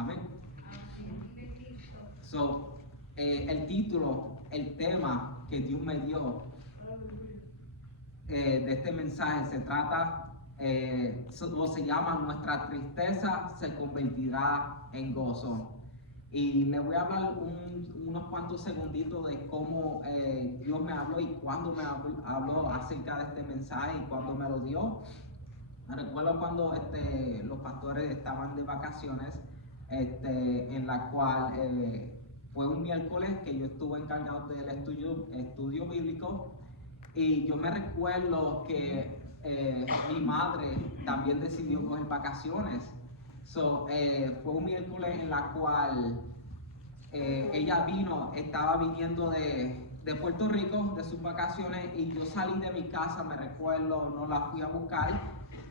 Amén. So, el título, el tema que Dios me dio de este mensaje se trata, se llama Nuestra tristeza se convertirá en gozo. Y le voy a hablar unos cuantos segunditos de cómo Dios me habló y cuándo me habló acerca de este mensaje y cuándo me lo dio. Me recuerdo cuando los pastores estaban de vacaciones, en la cual fue un miércoles que yo estuve encargado del estudio bíblico, y yo me recuerdo que mi madre también decidió coger vacaciones. Fue un miércoles en la cual ella estaba viniendo de Puerto Rico de sus vacaciones, y yo salí de mi casa, me recuerdo, no la fui a buscar,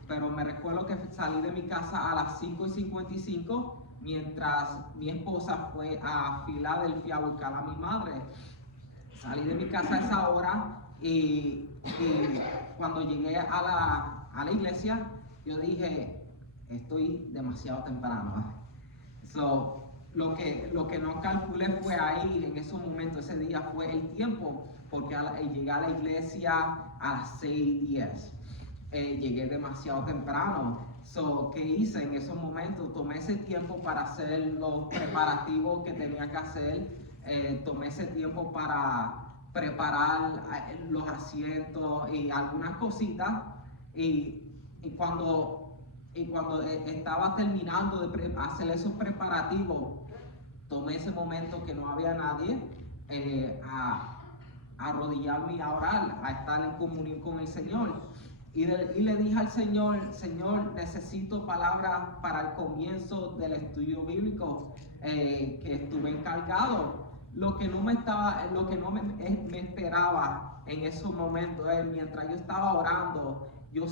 pero me recuerdo que salí de mi casa a las 5:55, mientras mi esposa fue a Filadelfia a buscar a mi madre. Salí de mi casa a esa hora, y cuando llegué a la iglesia, yo dije, estoy demasiado temprano. Lo que no calculé fue ahí, en esos momentos, ese día, fue el tiempo, porque llegué a la iglesia a las 6:10. Llegué demasiado temprano. ¿Qué hice en esos momentos? Tomé ese tiempo para hacer los preparativos que tenía que hacer. Tomé ese tiempo para preparar los asientos y algunas cositas. Y cuando estaba terminando de hacer esos preparativos, tomé ese momento que no había nadie, a arrodillarme a orar, a estar en comunión con el Señor. Y le dije al Señor, Señor, necesito palabras para el comienzo del estudio bíblico que estuve encargado. Lo que no me esperaba en esos momentos, mientras yo estaba orando, yo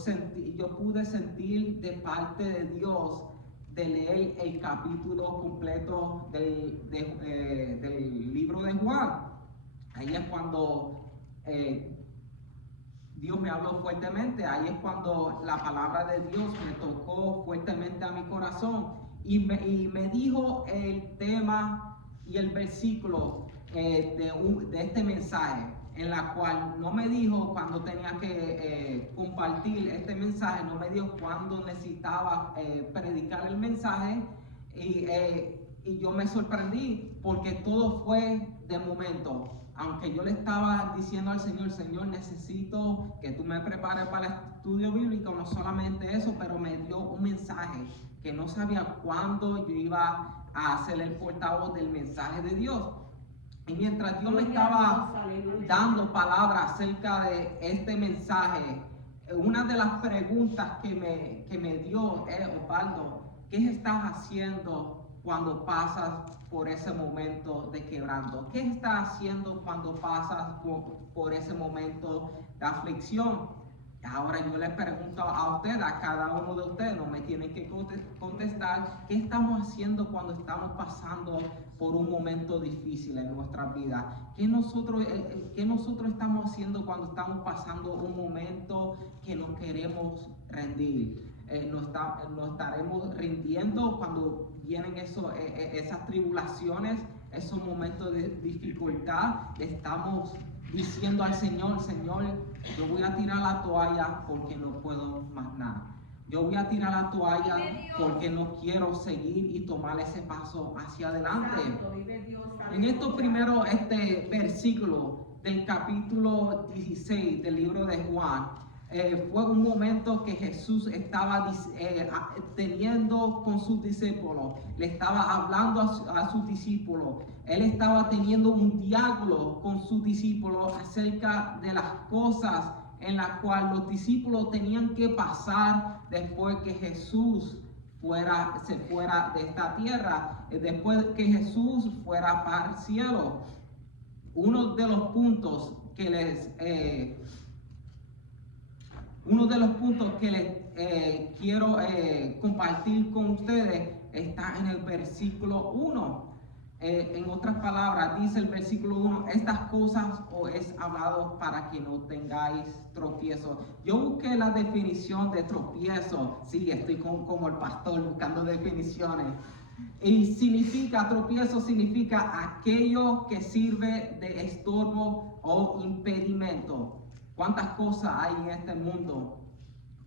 pude sentir de parte de Dios de leer el capítulo completo del libro de Juan. Ahí es cuando Dios me habló fuertemente. Ahí es cuando la palabra de Dios me tocó fuertemente a mi corazón y me dijo el tema y el versículo de este mensaje, en la cual no me dijo cuando tenía que compartir este mensaje, no me dijo cuándo necesitaba predicar el mensaje, y yo me sorprendí porque todo fue de momento. Aunque yo le estaba diciendo al Señor, Señor, necesito que tú me prepares para el estudio bíblico, no solamente eso, pero me dio un mensaje que no sabía cuándo yo iba a hacer el portavoz del mensaje de Dios. Y mientras Dios me estaba dando palabras acerca de este mensaje, una de las preguntas que me dio es, Osvaldo, ¿qué estás haciendo cuando pasas por ese momento de quebranto? ¿Qué estás haciendo cuando pasas por ese momento de aflicción? Ahora yo les pregunto a ustedes, a cada uno de ustedes, no me tienen que contestar, ¿qué estamos haciendo cuando estamos pasando por un momento difícil en nuestra vida? ¿Qué nosotros estamos haciendo cuando estamos pasando un momento que nos queremos rendir? Nos estaremos rindiendo cuando vienen esas tribulaciones, esos momentos de dificultad. Estamos diciendo al Señor, Señor, yo voy a tirar la toalla porque no puedo más nada. Yo voy a tirar la toalla porque no quiero seguir y tomar ese paso hacia adelante. En estos primeros versículos del capítulo 16 del libro de Juan, fue un momento que Jesús estaba teniendo con sus discípulos. Le estaba hablando a sus discípulos. Él estaba teniendo un diálogo con sus discípulos acerca de las cosas en las cuales los discípulos tenían que pasar después que Jesús se fuera de esta tierra, después que Jesús fuera para el cielo. Uno de los puntos que les quiero compartir con ustedes está en el versículo 1. En otras palabras, dice el versículo 1, estas cosas os es hablado para que no tengáis tropiezo. Yo busqué la definición de tropiezo. Sí, estoy como el pastor buscando definiciones. Y significa, tropiezo significa aquello que sirve de estorbo o impedimento. ¿Cuántas cosas hay en este mundo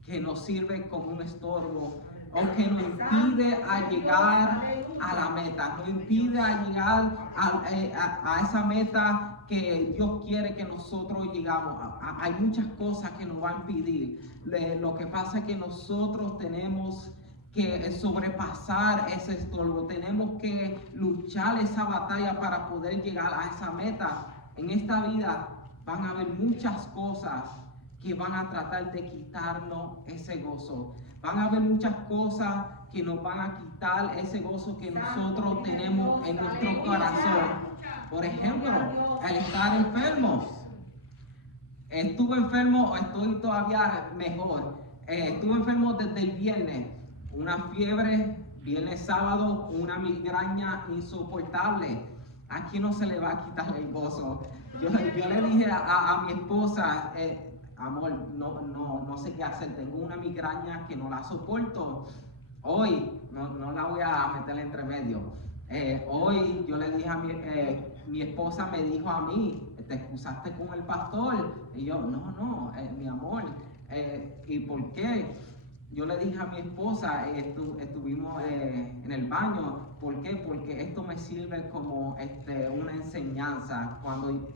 que nos sirve como un estorbo o que nos impide a llegar a la meta, nos impide a llegar a esa meta que Dios quiere que nosotros llegamos? Hay muchas cosas que nos van a impedir. Lo que pasa es que nosotros tenemos que sobrepasar ese estorbo, tenemos que luchar esa batalla para poder llegar a esa meta. En esta vida van a haber muchas cosas que van a tratar de quitarnos ese gozo. Van a haber muchas cosas que nos van a quitar ese gozo que nosotros tenemos en nuestro corazón. Por ejemplo, el estar enfermos. Estuve enfermo, estoy todavía mejor. Estuve enfermo desde el viernes. Una fiebre, viernes, sábado, una migraña insoportable. ¿A quién no se le va a quitar el gozo? Yo le dije a mi esposa, amor, no sé qué hacer, tengo una migraña que no la soporto. Hoy, no la voy a meter entre medio. Hoy yo le dije a mi esposa me dijo a mí, ¿te excusaste con el pastor? Y yo, no, mi amor, ¿y por qué? Yo le dije a mi esposa, estuvimos en el baño, ¿por qué? Porque esto me sirve como una enseñanza. Cuando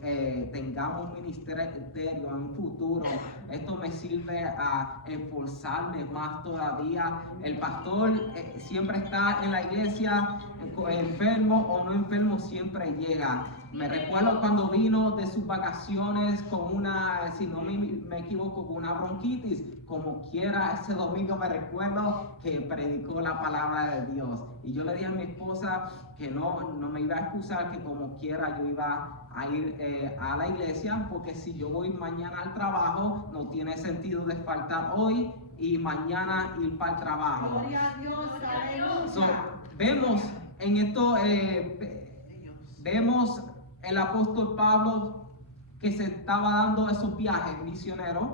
tengamos un ministerio en un futuro, esto me sirve a esforzarme más todavía. El pastor siempre está en la iglesia, enfermo o no enfermo, siempre llega. Me recuerdo cuando vino de sus vacaciones con una, si no me equivoco, con una bronquitis. Como quiera, ese domingo me recuerdo que predicó la palabra de Dios. Y yo le dije a mi esposa que no me iba a excusar, que como quiera yo iba a ir a la iglesia, porque si yo voy mañana al trabajo, no tiene sentido de faltar hoy y mañana ir para el trabajo. Gloria a Dios, aleluya. So, vemos en esto, vemos el apóstol Pablo que se estaba dando esos viajes misioneros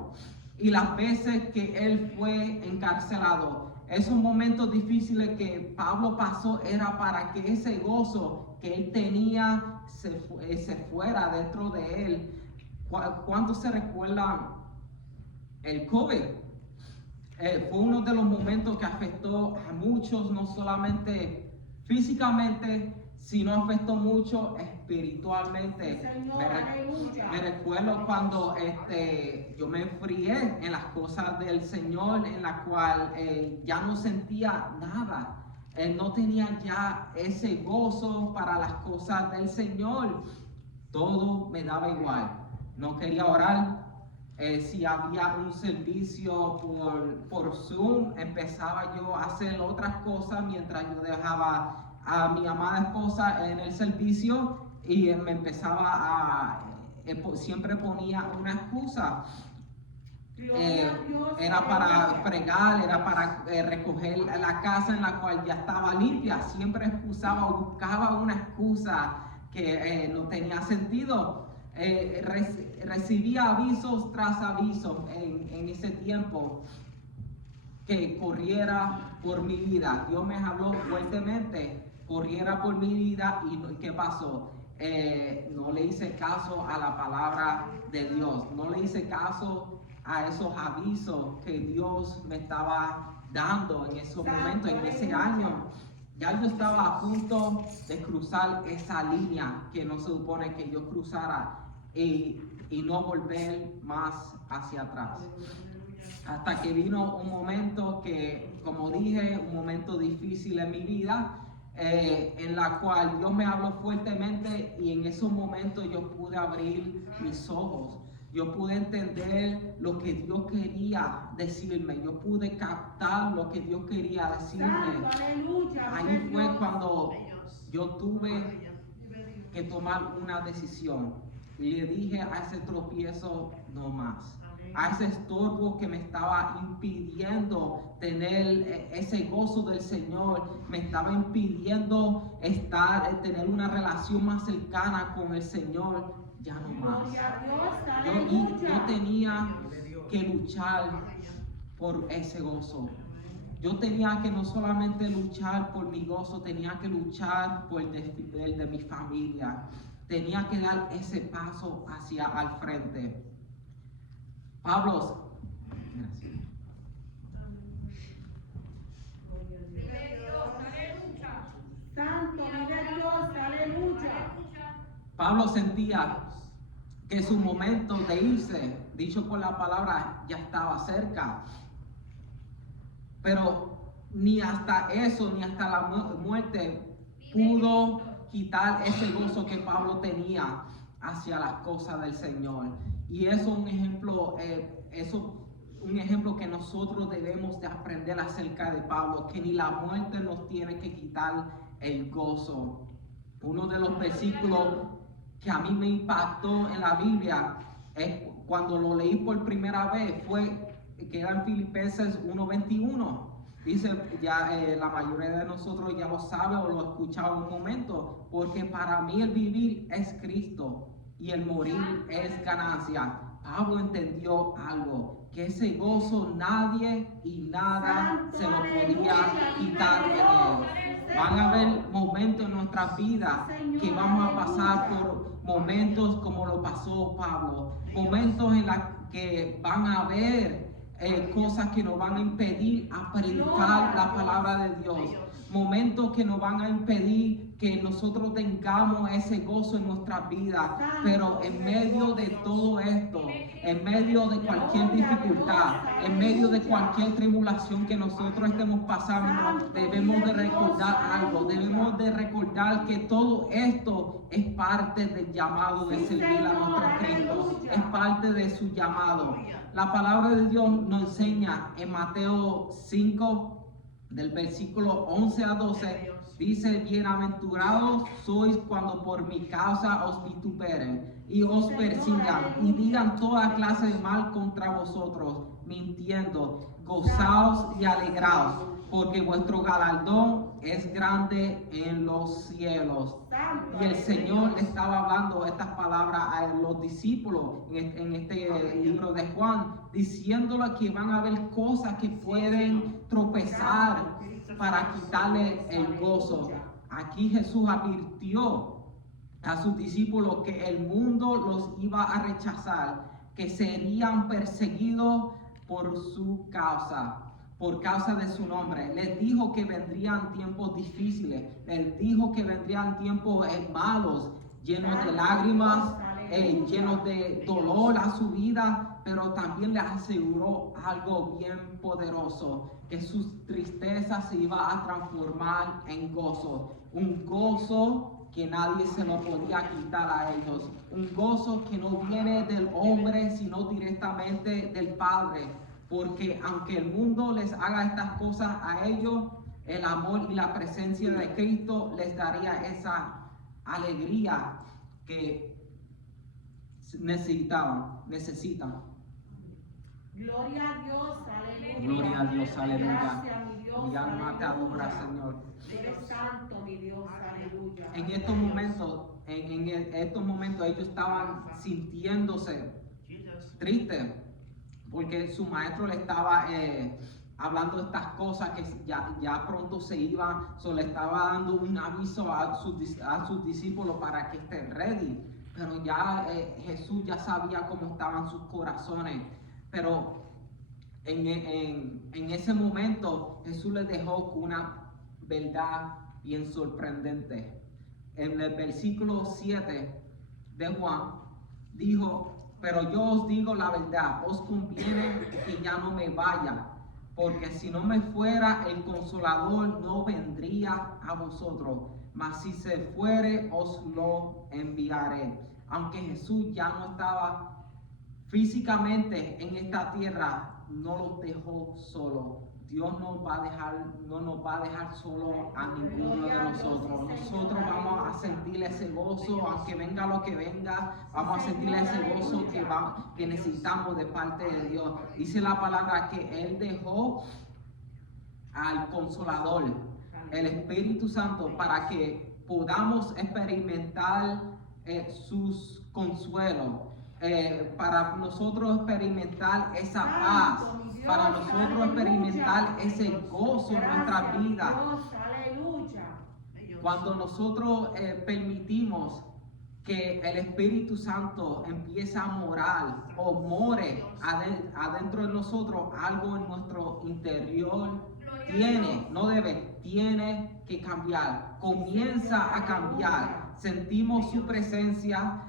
y las veces que él fue encarcelado. Esos momentos difíciles que Pablo pasó era para que ese gozo que él tenía se fuera dentro de él. ¿Cuántos se recuerdan el COVID? Fue uno de los momentos que afectó a muchos, no solamente físicamente, sino afectó mucho espiritualmente. Me recuerdo cuando yo me enfrié en las cosas del Señor, en la cual ya no sentía nada. No tenía ya ese gozo para las cosas del Señor. Todo me daba igual. No quería orar. Si había un servicio por Zoom, empezaba yo a hacer otras cosas mientras yo dejaba a mi amada esposa en el servicio y me empezaba siempre ponía una excusa. Era para fregar, era para recoger la casa en la cual ya estaba limpia. Siempre excusaba o buscaba una excusa que no tenía sentido. Recibía avisos tras avisos en ese tiempo que corriera por mi vida. Dios me habló fuertemente, corriera por mi vida. ¿Y qué pasó? No le hice caso a la palabra de Dios, no le hice caso a esos avisos que Dios me estaba dando en esos momentos, en ese año. Ya yo estaba a punto de cruzar esa línea que no se supone que yo cruzara y no volver más hacia atrás. Hasta que vino un momento que, como dije, un momento difícil en mi vida, en la cual Dios me habló fuertemente y en esos momentos yo pude abrir mis ojos. Yo pude entender lo que Dios quería decirme. Yo pude captar lo que Dios quería decirme. Ahí fue cuando yo tuve que tomar una decisión. Y le dije a ese tropiezo, no más. A ese estorbo que me estaba impidiendo tener ese gozo del Señor, me estaba impidiendo tener una relación más cercana con el Señor, ya no más. Yo tenía que luchar por ese gozo. yo tenía que no solamente luchar por mi gozo, tenía que luchar por el de mi familia. Tenía que dar ese paso hacia al frente. Pablo, gracias. Santo, vive Dios, aleluya. Pablo sentía que su momento de irse, dicho por la palabra, ya estaba cerca. Pero ni hasta eso, ni hasta la muerte pudo quitar ese gozo que Pablo tenía hacia las cosas del Señor. Y eso es un ejemplo que nosotros debemos de aprender acerca de Pablo, que ni la muerte nos tiene que quitar el gozo. Uno de los versículos que a mí me impactó en la Biblia, es cuando lo leí por primera vez, que era en Filipenses 1:21. Dice, ya la mayoría de nosotros ya lo sabe o lo ha escuchado en un momento, porque para mí el vivir es Cristo y el morir es ganancia. Pablo entendió algo, que ese gozo nadie y nada se lo podía quitar de él. Van a haber momentos en nuestras vidas que vamos a pasar por momentos como lo pasó Pablo, momentos en los que van a haber cosas que nos van a impedir a predicar la palabra de Dios, momentos que nos van a impedir que nosotros tengamos ese gozo en nuestras vidas, pero en medio de todo esto, en medio de cualquier dificultad, en medio de cualquier tribulación que nosotros estemos pasando, debemos de recordar algo, debemos de recordar que todo esto es parte del llamado de servir a nuestro Cristo, es parte de su llamado. La palabra de Dios nos enseña en Mateo 5, del versículo 11 a 12, dice: bienaventurados sois cuando por mi causa os vituperen y os persigan y digan toda clase de mal contra vosotros, mintiendo. Gozaos y alegraos, porque vuestro galardón es grande en los cielos. Y el Señor le estaba hablando estas palabras a los discípulos en este libro de Juan, diciéndole que van a haber cosas que pueden tropezar para quitarle el gozo. Aquí Jesús advirtió a sus discípulos que el mundo los iba a rechazar, que serían perseguidos por su causa, por causa de su nombre. Les dijo que vendrían tiempos difíciles, les dijo que vendrían tiempos malos, llenos de lágrimas, llenos de dolor a su vida, pero también les aseguró algo bien poderoso, que sus tristezas se iba a transformar en gozo, un gozo que nadie se lo podía quitar a ellos, un gozo que no viene del hombre, sino directamente del Padre, porque aunque el mundo les haga estas cosas a ellos, el amor y la presencia de Cristo les daría esa alegría que necesitan. Gloria a Dios, aleluya. Gloria a Dios, aleluya. Gracias, mi Dios, Mi alma te adora, aleluya. Señor. Eres santo, mi Dios, aleluya. En estos momentos, ellos estaban sintiéndose tristes, porque su maestro le estaba hablando de estas cosas que ya pronto se iban, le estaba dando un aviso a sus discípulos para que estén ready. Pero ya Jesús ya sabía cómo estaban sus corazones. Pero en ese momento Jesús les dejó una verdad bien sorprendente. En el versículo 7 de Juan dijo: pero yo os digo la verdad, os conviene que ya no me vaya, porque si no me fuera, el Consolador no vendría a vosotros, mas si se fuere, os lo enviaré. Aunque Jesús ya no estaba físicamente en esta tierra, no los dejó solos. Dios no nos va a dejar solo a ninguno de nosotros. Nosotros vamos a sentir ese gozo, aunque venga lo que venga, vamos a sentir ese gozo que necesitamos de parte de Dios. Dice la palabra que Él dejó al Consolador, el Espíritu Santo, para que podamos experimentar sus consuelos. para nosotros experimentar esa paz, Santo, mi Dios, para nosotros aleluya. experimentar ese gozo en nuestra Gracias, vida. Dios, aleluya. Cuando nosotros permitimos que el Espíritu Santo empiece a morar o more adentro de nosotros, algo en nuestro interior tiene que cambiar, comienza a cambiar. Sentimos su presencia,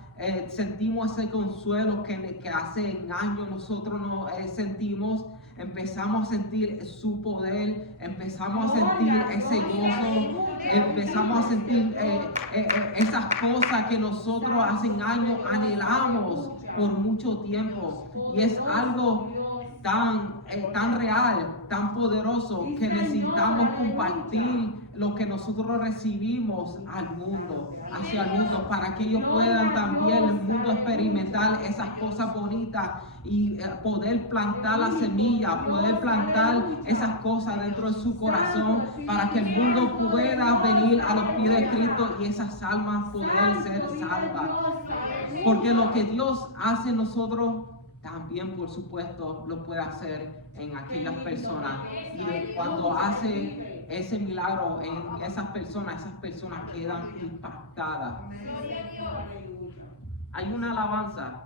sentimos ese consuelo que hace años nosotros no sentimos. Empezamos a sentir su poder, empezamos a sentir ese gozo, empezamos a sentir esas cosas que nosotros hace años anhelamos por mucho tiempo. Y es algo tan real, tan poderoso, que necesitamos compartir lo que nosotros recibimos hacia el mundo, para que ellos puedan también el mundo experimentar esas cosas bonitas y poder plantar la semilla, poder plantar esas cosas dentro de su corazón, para que el mundo pueda venir a los pies de Cristo y esas almas poder ser salvas. Porque lo que Dios hace en nosotros, también por supuesto lo puede hacer en aquellas personas. Y cuando hace ese milagro en esas personas quedan impactadas. Hay una alabanza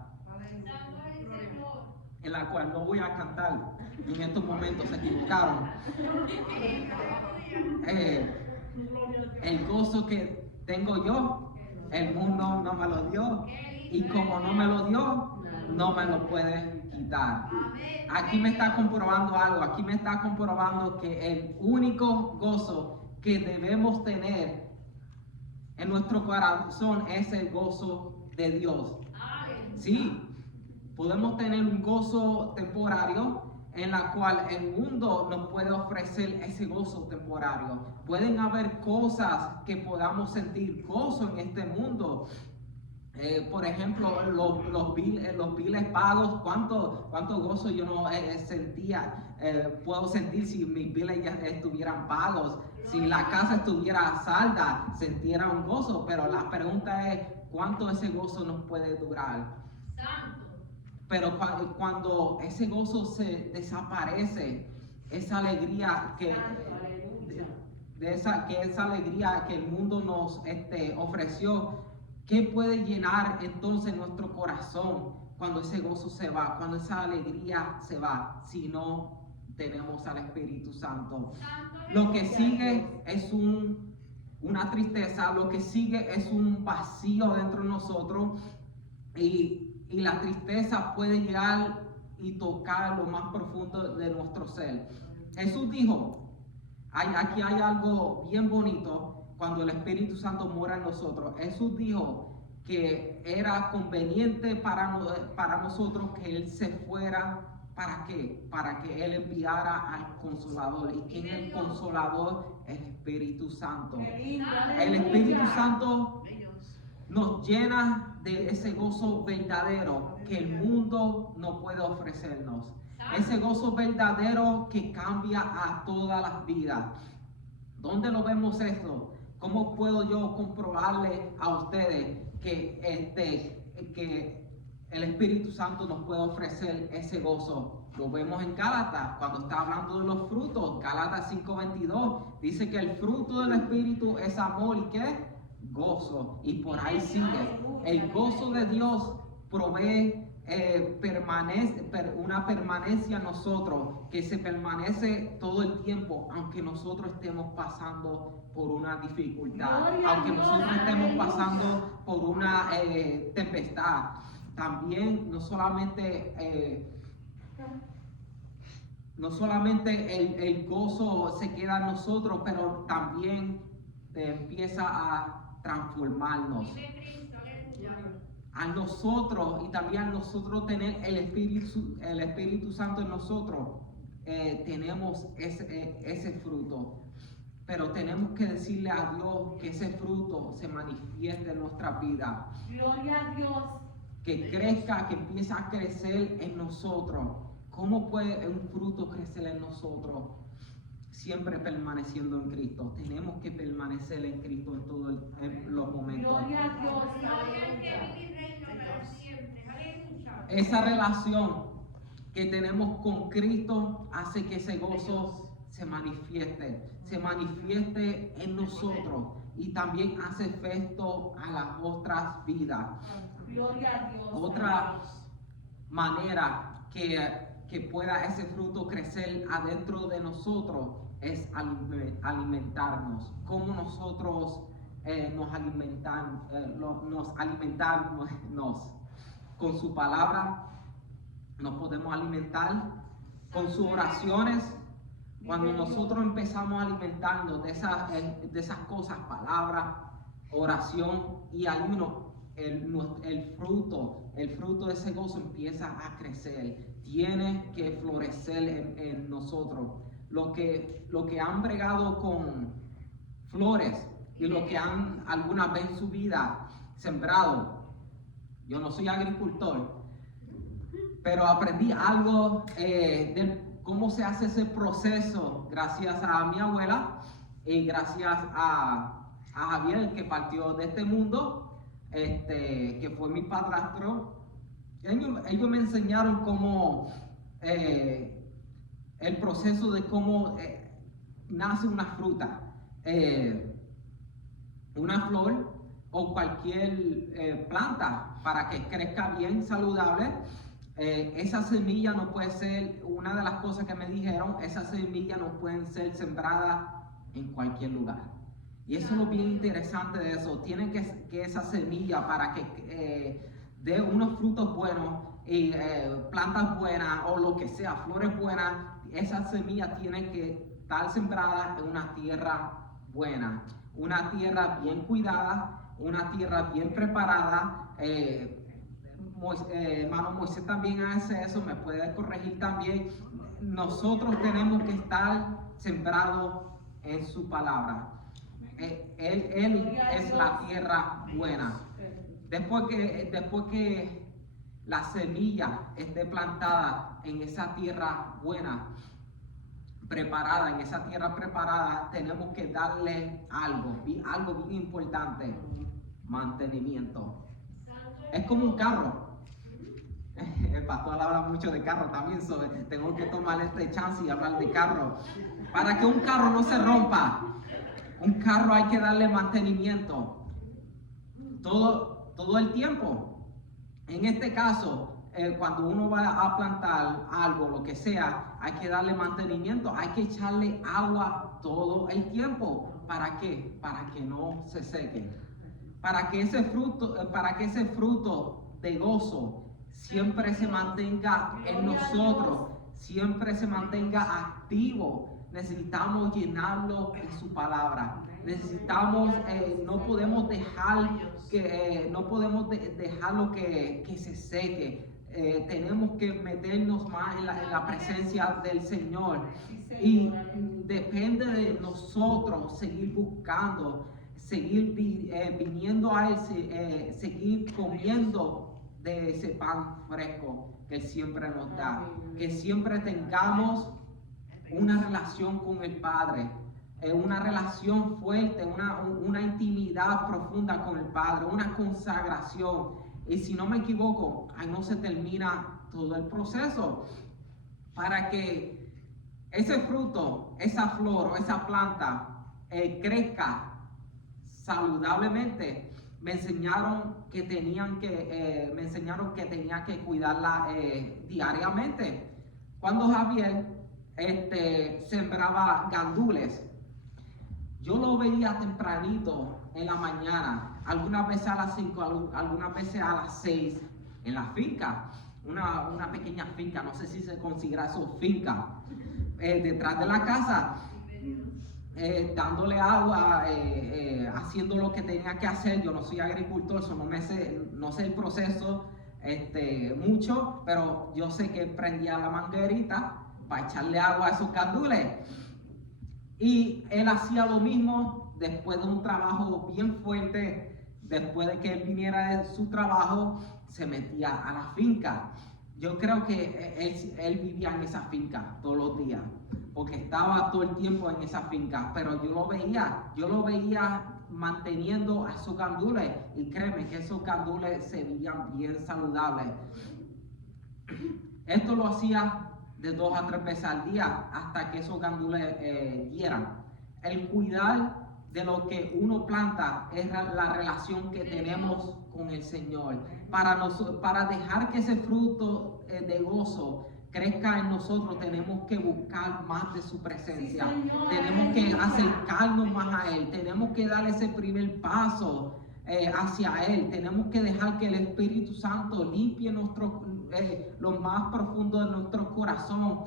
en la cual no voy a cantar, en estos momentos se equivocaron. El gozo que tengo yo, el mundo no me lo dio, y como no me lo dio, no me lo puede quitar. Aquí me está comprobando algo, aquí me está comprobando que el único gozo que debemos tener en nuestro corazón es el gozo de Dios. Sí, podemos tener un gozo temporario en la cual el mundo nos puede ofrecer ese gozo temporario. Pueden haber cosas que podamos sentir gozo en este mundo. Por ejemplo, los biles pagos, cuánto gozo yo no sentía, puedo sentir si mis biles ya estuvieran pagos, si la casa estuviera salda, sintiera un gozo, pero la pregunta es, ¿cuánto ese gozo nos puede durar? Pero cuando ese gozo se desaparece, esa alegría esa alegría que el mundo nos ofreció, ¿qué puede llenar entonces nuestro corazón cuando ese gozo se va, cuando esa alegría se va, si no tenemos al Espíritu Santo? Lo que sigue es una tristeza, lo que sigue es un vacío dentro de nosotros, y la tristeza puede llegar y tocar lo más profundo de nuestro ser. Jesús dijo, aquí hay algo bien bonito. Cuando el Espíritu Santo mora en nosotros, Jesús dijo que era conveniente para nosotros que Él se fuera. ¿Para qué? Para que Él enviara al Consolador. ¿Y quién es el Consolador? El Espíritu Santo. El Espíritu Santo nos llena de ese gozo verdadero que el mundo no puede ofrecernos. Ese gozo verdadero que cambia a todas las vidas. ¿Dónde lo vemos esto? ¿Cómo puedo yo comprobarle a ustedes que el Espíritu Santo nos puede ofrecer ese gozo? Lo vemos en Gálatas, cuando está hablando de los frutos. Gálatas 5:22 dice que el fruto del Espíritu es amor, ¿y qué? Gozo. Y por ahí sigue. El gozo de Dios provee una permanencia en nosotros, que se permanece todo el tiempo, aunque nosotros estemos pasando por una dificultad, aunque nosotros estemos pasando por una tempestad. También no solamente el gozo se queda en nosotros, pero también empieza a transformarnos. A nosotros, y también a nosotros tener el Espíritu Santo en nosotros, tenemos ese fruto. Pero tenemos que decirle a Dios que ese fruto se manifieste en nuestra vida. Gloria a Dios. Que crezca, que empiece a crecer en nosotros. ¿Cómo puede un fruto crecer en nosotros? Siempre permaneciendo en Cristo. Tenemos que permanecer en Cristo en todos los momentos. Gloria a Dios. esa relación que tenemos con Cristo hace que ese gozo se manifieste en nosotros y también hace efecto a las otras vidas. Gloria a Dios. Otra manera que pueda ese fruto crecer adentro de nosotros es alimentarnos. Cómo nosotros nos alimentamos con su palabra, nos podemos alimentar con sus oraciones. Cuando nosotros empezamos a alimentarnos de esas cosas, palabra, oración y ayuno, el fruto de ese gozo empieza a crecer, tiene que florecer en nosotros. Lo que han bregado con flores y lo que han alguna vez en su vida sembrado. Yo no soy agricultor, pero aprendí algo de cómo se hace ese proceso gracias a mi abuela y gracias a Javier, que partió de este mundo, que fue mi padrastro. Ellos me enseñaron cómo el proceso de cómo nace una fruta, una flor o cualquier planta para que crezca bien saludable. Esa semilla no puede ser, una de las cosas que me dijeron, esas semillas no pueden ser sembradas en cualquier lugar. Y eso es lo bien interesante de eso. Tiene que esa semilla para que dé unos frutos buenos y plantas buenas o lo que sea, flores buenas, esa semilla tiene que estar sembrada en una tierra buena, una tierra bien cuidada, una tierra bien preparada. Hermano Moisés también hace eso, me puede corregir también. Nosotros tenemos que estar sembrados en su palabra. Él es la tierra buena. Después que la semilla esté plantada en esa tierra buena, preparada, en esa tierra preparada, tenemos que darle algo bien importante: mantenimiento. Es como un carro. El pastor habla mucho de carro también, tengo que tomar este chance y hablar de carro. Para que un carro no se rompa, un carro hay que darle mantenimiento todo el tiempo. En este caso, cuando uno va a plantar algo, lo que sea, hay que darle mantenimiento, hay que echarle agua todo el tiempo. ¿Para qué? Para que no se seque. Para que ese fruto de gozo siempre se mantenga en nosotros, siempre se mantenga activo. Necesitamos llenarlo de su palabra. Necesitamos, no podemos dejarlo que se seque. Tenemos que meternos más en la presencia del Señor. Y depende de nosotros seguir buscando, seguir viniendo a Él, seguir comiendo de ese pan fresco que Él siempre nos da. Que siempre tengamos una relación con el Padre, una relación fuerte, una intimidad profunda con el Padre, una consagración. Y si no me equivoco, ahí no se termina todo el proceso. Para que ese fruto, esa flor o esa planta crezca saludablemente, me enseñaron que tenía que cuidarla diariamente. Cuando Javier sembraba gandules, yo lo veía tempranito en la mañana, algunas veces a las 5, algunas veces a las 6, en la finca, una pequeña finca, no sé si se considera eso finca, detrás de la casa, dándole agua, haciendo lo que tenía que hacer. Yo no soy agricultor, no sé el proceso mucho, pero yo sé que prendía la manguerita para echarle agua a esos gandules. Y él hacía lo mismo después de un trabajo bien fuerte. Después de que él viniera de su trabajo, se metía a la finca. Yo creo que él vivía en esa finca todos los días, porque estaba todo el tiempo en esa finca. Pero yo lo veía manteniendo a esos gandules, y créeme que esos gandules se veían bien saludables. Esto lo hacía de 2 a 3 veces al día hasta que esos gandules dieran. El cuidar de lo que uno planta es la relación que tenemos con el Señor. Para dejar que ese fruto de gozo crezca en nosotros, tenemos que buscar más de su presencia. Tenemos que acercarnos más a Él. Tenemos que dar ese primer paso hacia Él. Tenemos que dejar que el Espíritu Santo limpie lo más profundo de nuestro corazón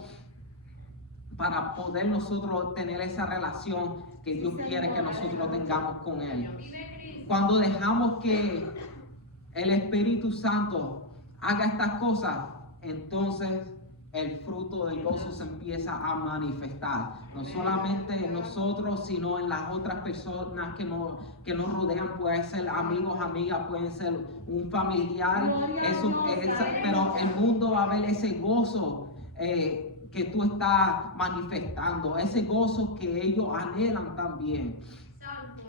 para poder nosotros tener esa relación que Dios quiere que nosotros tengamos con Él. Cuando dejamos que el Espíritu Santo haga estas cosas, entonces el fruto del gozo se empieza a manifestar. No solamente en nosotros, sino en las otras personas que nos rodean. Pueden ser amigos, amigas, pueden ser un familiar. Pero el mundo va a ver ese gozo que tú estás manifestando, ese gozo que ellos anhelan también.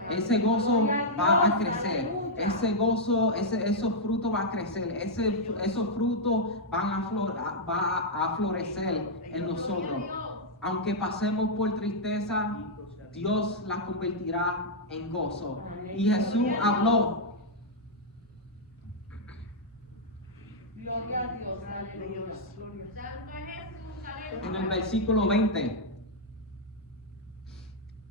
Ese gozo va a crecer, ese gozo, esos frutos van a crecer, esos frutos van a florecer en nosotros. Aunque pasemos por tristeza, Dios la convertirá en gozo. Y Jesús habló. Gloria a Dios, aleluya. En el versículo 20,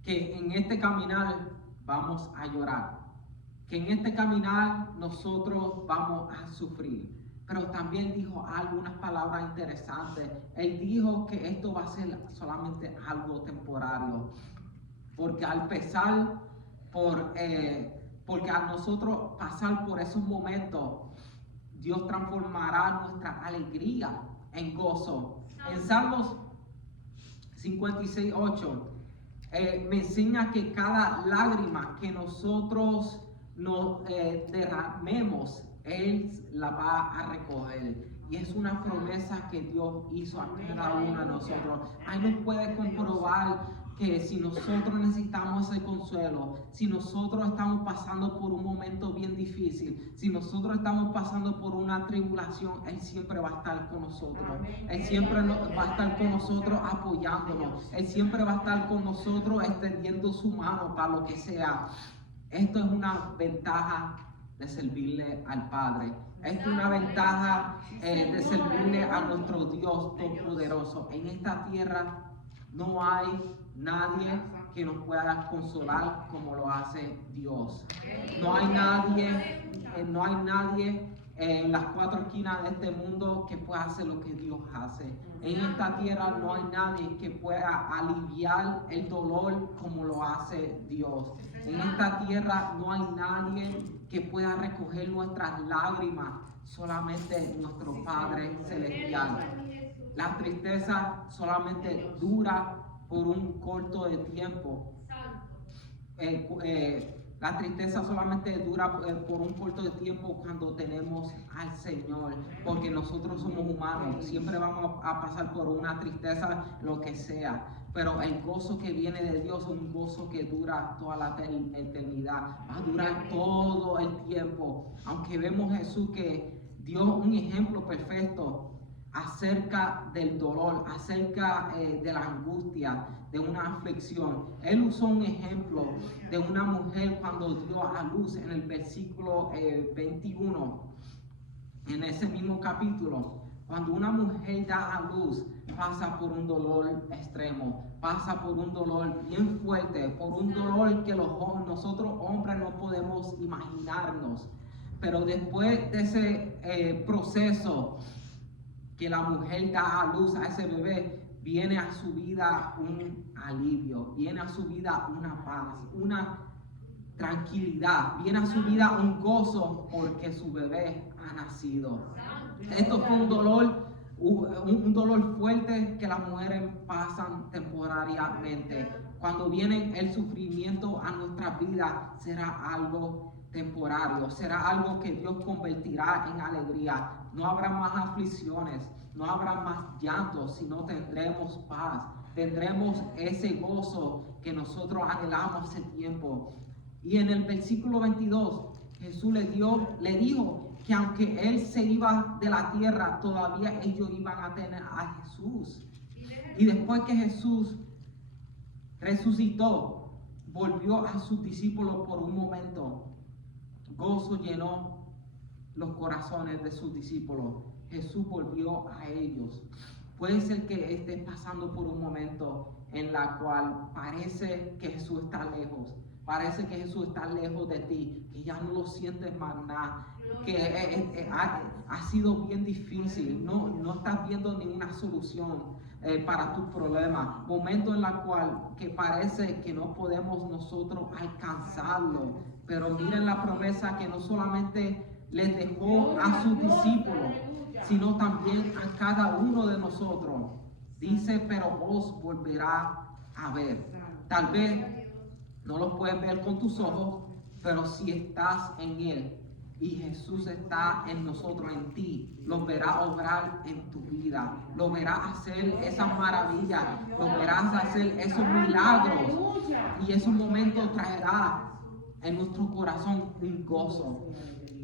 que en este caminar vamos a llorar, que en este caminar nosotros vamos a sufrir. Pero también dijo algunas palabras interesantes. Él dijo que esto va a ser solamente algo temporario, porque al pesar porque a nosotros pasar por esos momentos, Dios transformará nuestra alegría en gozo. En Salmos 56:8 me enseña que cada lágrima que nosotros nos derramemos, Él la va a recoger. Y es una promesa que Dios hizo a cada uno de nosotros. Ahí nos puede comprobar que si nosotros necesitamos ese consuelo, si nosotros estamos pasando por un momento bien difícil, si nosotros estamos pasando por una tribulación, Él siempre va a estar con nosotros. Él siempre va a estar con nosotros apoyándonos. Él siempre va a estar con nosotros extendiendo su mano para lo que sea. Esto es una ventaja de servirle al Padre. Esto es una ventaja de servirle a nuestro Dios Todopoderoso. En esta tierra no hay nadie que nos pueda consolar como lo hace Dios. No hay nadie en las 4 esquinas de este mundo que pueda hacer lo que Dios hace. En esta tierra no hay nadie que pueda aliviar el dolor como lo hace Dios. En esta tierra no hay nadie que pueda recoger nuestras lágrimas, solamente nuestro Padre Celestial. La tristeza solamente dura por un corto de tiempo. La tristeza solamente dura por un corto de tiempo cuando tenemos al Señor, porque nosotros somos humanos, siempre vamos a pasar por una tristeza, lo que sea, pero el gozo que viene de Dios es un gozo que dura toda la eternidad, va a durar todo el tiempo. Aunque vemos a Jesús que dio un ejemplo perfecto acerca del dolor, acerca de la angustia, de una aflicción. Él usó un ejemplo de una mujer cuando dio a luz en el versículo 21, en ese mismo capítulo. Cuando una mujer da a luz, pasa por un dolor extremo, pasa por un dolor bien fuerte, por un dolor que nosotros hombres no podemos imaginarnos. Pero después de ese proceso, que la mujer da a luz a ese bebé, viene a su vida un alivio, viene a su vida una paz, una tranquilidad, viene a su vida un gozo porque su bebé ha nacido. Esto fue un dolor fuerte que las mujeres pasan temporariamente. Cuando viene el sufrimiento a nuestra vida, será algo temporario, será algo que Dios convertirá en alegría. No habrá más aflicciones, no habrá más llantos, sino tendremos paz, tendremos ese gozo que nosotros anhelamos hace tiempo. Y en el versículo 22, Jesús le dijo que aunque Él se iba de la tierra, todavía ellos iban a tener a Jesús. Y después que Jesús resucitó, volvió a sus discípulos por un momento. Gozo llenó los corazones de sus discípulos. Jesús volvió a ellos. Puede ser que estés pasando por un momento en la cual parece que Jesús está lejos. Parece que Jesús está lejos de ti, que ya no lo sientes más nada, que ha sido bien difícil, no estás viendo ninguna solución para tus problemas. Momento en la cual que parece que no podemos nosotros alcanzarlo. Pero miren la promesa que no solamente les dejó a sus discípulos, sino también a cada uno de nosotros. Dice, pero vos volverá a ver. Tal vez no lo puedes ver con tus ojos, pero si estás en Él y Jesús está en nosotros, en ti, lo verás obrar en tu vida, lo verás hacer esas maravillas, lo verás hacer esos milagros, y ese momento traerá en nuestro corazón un gozo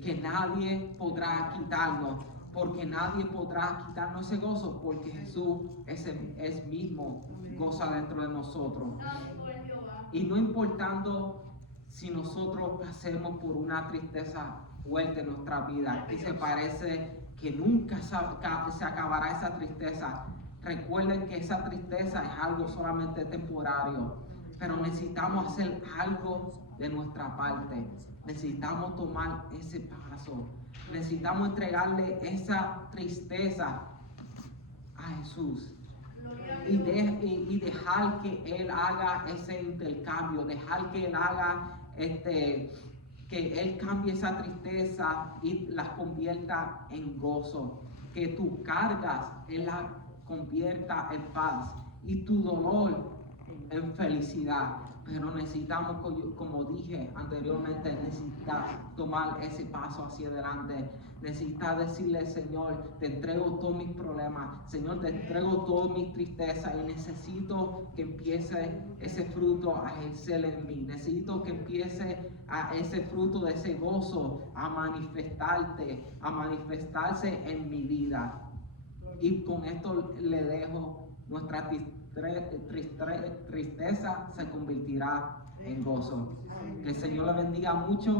que nadie podrá quitarnos, porque nadie podrá quitarnos ese gozo, porque Jesús es mismo goza dentro de nosotros. Y no importando si nosotros pasemos por una tristeza fuerte en nuestra vida, que se parece que nunca se acabará esa tristeza. Recuerden que esa tristeza es algo solamente temporario, pero necesitamos hacer algo de nuestra parte. Necesitamos tomar ese paso. Necesitamos entregarle esa tristeza a Jesús. Y dejar que Él haga ese intercambio, dejar que Él haga que Él cambie esa tristeza y las convierta en gozo, que tus cargas Él las convierta en paz y tu dolor en felicidad. Pero necesitamos, como dije anteriormente, necesitamos tomar ese paso hacia adelante. Necesitas decirle, Señor, te entrego todos mis problemas, Señor, te entrego todas mis tristezas, y necesito que empiece ese fruto a ejercer en mí. Necesito que empiece a ese fruto de ese gozo a manifestarse en mi vida. Y con esto le dejo, nuestra tristeza se convertirá en gozo. Que el Señor le bendiga mucho.